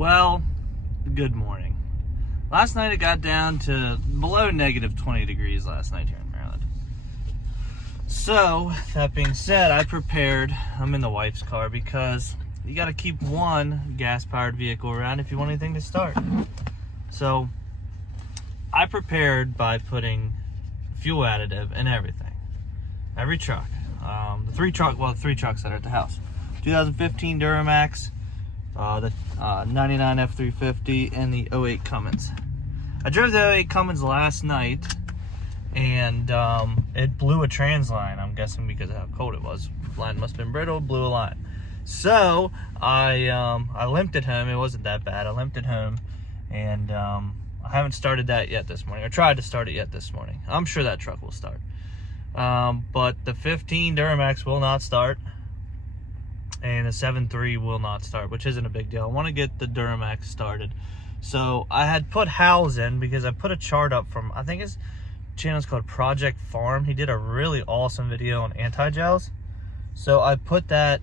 Well, good morning. Last night it got down to below negative 20 degrees last night here in Maryland. So, that being said, I prepared. I'm in the wife's car because you got to keep one gas-powered vehicle around if you want anything to start. So, I prepared by putting fuel additive in everything. Every truck. The three trucks that are at the house. 2015 Duramax, the 99 F350, and the 08 Cummins. I drove the 08 Cummins last night, and it blew a trans line. I'm guessing because of how cold it was. The line must have been brittle, blew a line. So I limped it home. It wasn't that bad. I limped it home, and I haven't started that yet this morning. I tried to start it yet this morning. I'm sure that truck will start. But the 15 Duramax will not start, and the 7.3 will not start, which isn't a big deal. I want to get the Duramax started. So I had put Howell's in because I put a chart up from, I think his channel's called Project Farm. He did a really awesome video on anti-gels. So I put that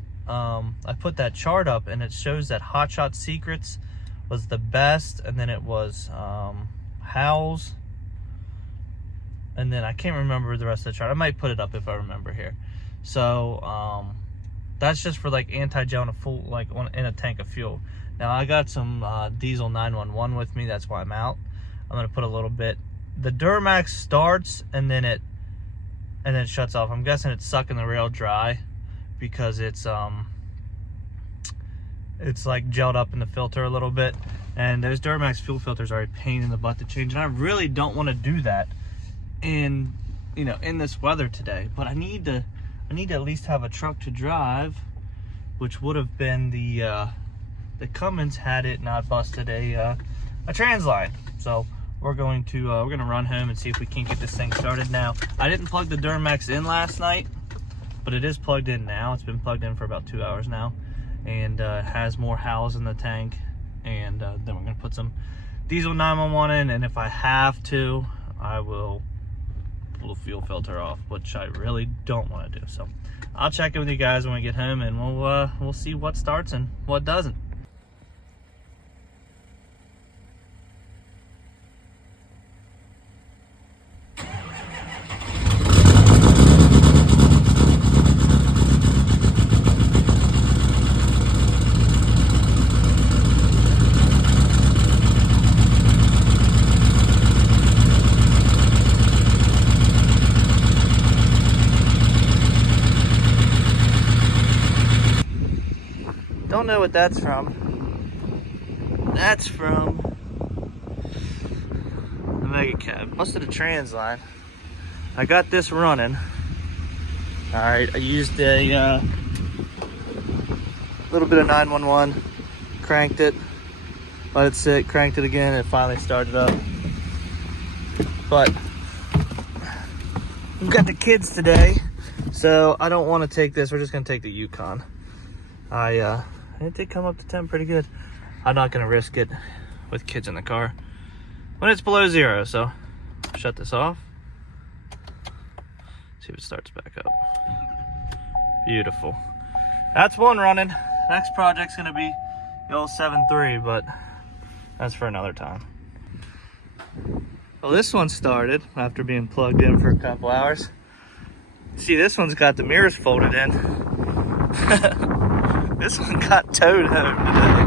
chart up, and it shows that Hot Shot Secrets was the best, and then it was Howell's, and then I can't remember the rest of the chart. I might put it up if I remember here. So that's just for like anti-gel in a full, like in a tank of fuel. Now I got some diesel 911 with me. That's why I'm out. I'm gonna put a little bit. The Duramax starts and then it shuts off. I'm guessing it's sucking the rail dry because it's like gelled up in the filter a little bit. And those Duramax fuel filters are a pain in the butt to change, and I really don't want to do that in this weather today. But I need to at least have a truck to drive, which would have been the Cummins had it not busted a trans line. So we're gonna run home and see if we can't get this thing started now. I didn't plug the Duramax in last night, but it is plugged in now. It's been plugged in for about 2 hours now, and has more Howells in the tank. And then we're gonna put some diesel 911 in, and if I have to, I will pull the fuel filter off, which I really don't want to do. So I'll check in with you guys when we get home, and we'll see what starts and what doesn't. Don't know what that's from. That's from the Mega Cab. Busted a trans line. I got this running. Alright, I used a little bit of 911, cranked it, let it sit, cranked it again, and it finally started up. But we've got the kids today, so I don't want to take this. We're just going to take the Yukon. It did come up to 10 pretty good. I'm not gonna risk it with kids in the car when it's below 0, so shut this off. See if it starts back up. Beautiful. That's one running. Next project's gonna be the old 7.3, but that's for another time. Well, this one started after being plugged in for a couple hours. See, this one's got the mirrors folded in. This one got towed home today.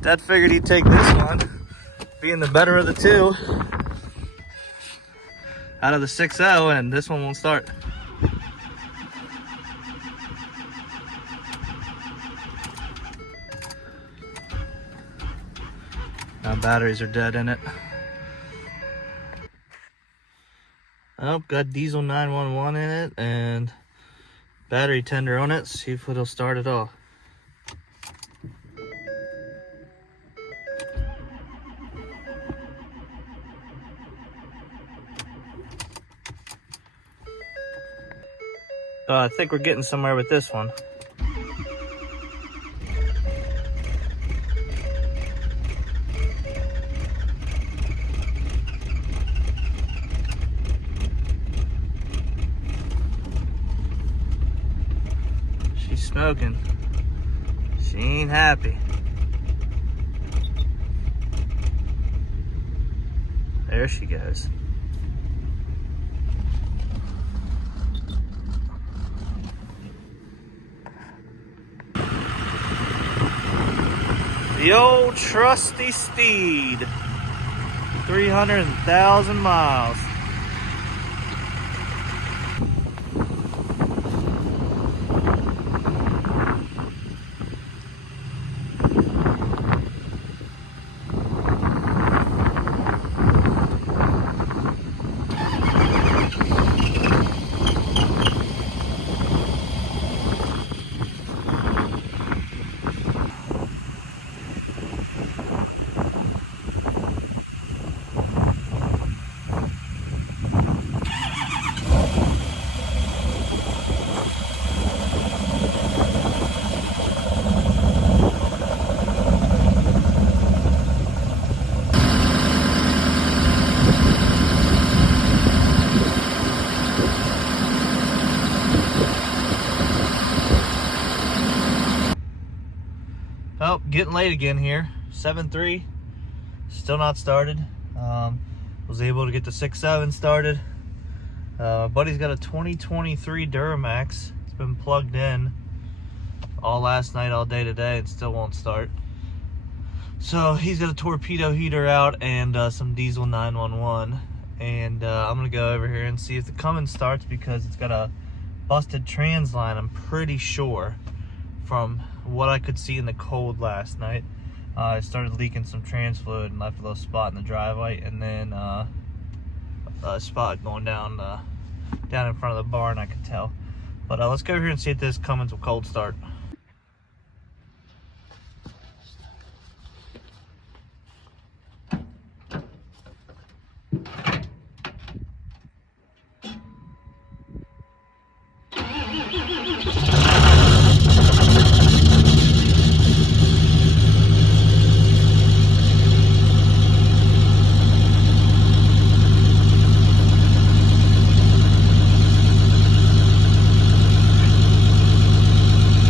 Dad figured he'd take this one, being the better of the two, out of the 6.0, and this one won't start. Now batteries are dead in it. Oh, got diesel 911 in it, and battery tender on it. See if it'll start it off. I think we're getting somewhere with this one. smoking. She She ain't happy. There she goes. The old trusty steed. 300,000 miles. Oh, getting late again here. 7.3, still not started. Was able to get the 6.7 started. My buddy's got a 2023 Duramax. It's been plugged in all last night, all day today, and still won't start. So he's got a torpedo heater out and some diesel 911. And I'm gonna go over here and see if the Cummins starts, because it's got a busted trans line, I'm pretty sure, from what I could see in the cold last night. It started leaking some trans fluid and left a little spot in the driveway, and then a spot going down in front of the barn, I could tell. But let's go over here and see if this Cummins will cold start.